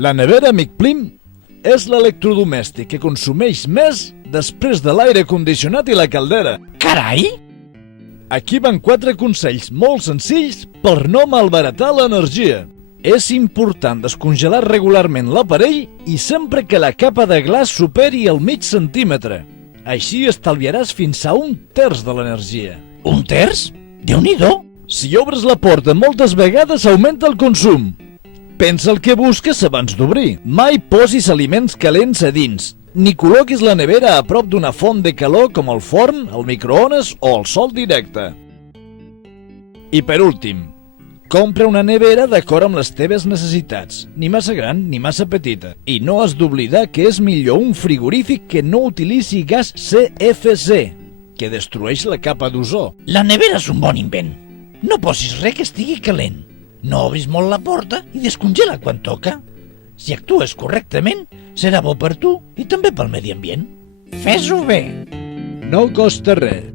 La nevera Micplim és l'electrodomèstic que consumeix més després de l'aire condicionat i la caldera. Carai! Aquí van 4 consells molt senzills per no malbaratar l'energia. És important descongelar regularment l'aparell i sempre que la capa de glaç superi el mig centímetre. Així estalviaràs fins a 1/3 de l'energia. 1/3? Déu-n'hi-do! Si obres la porta moltes vegades augmenta el consum. Pensa el que busques abans d'obrir. Mai posis aliments calents a dins, ni col·loquis la nevera a prop d'una font de calor com el forn, el microones o el sol directe. I per últim, compra una nevera d'acord amb les teves necessitats, ni massa gran ni massa petita. I no has d'oblidar que és millor un frigorífic que no utilitzi gas CFC, que destrueix la capa d'ozó. La nevera és un bon invent. No posis res que estigui calent. No obris molt la porta i descongela quan toca. Si actues correctament, serà bo per tu i també pel medi ambient. Fes-ho bé! No costa res.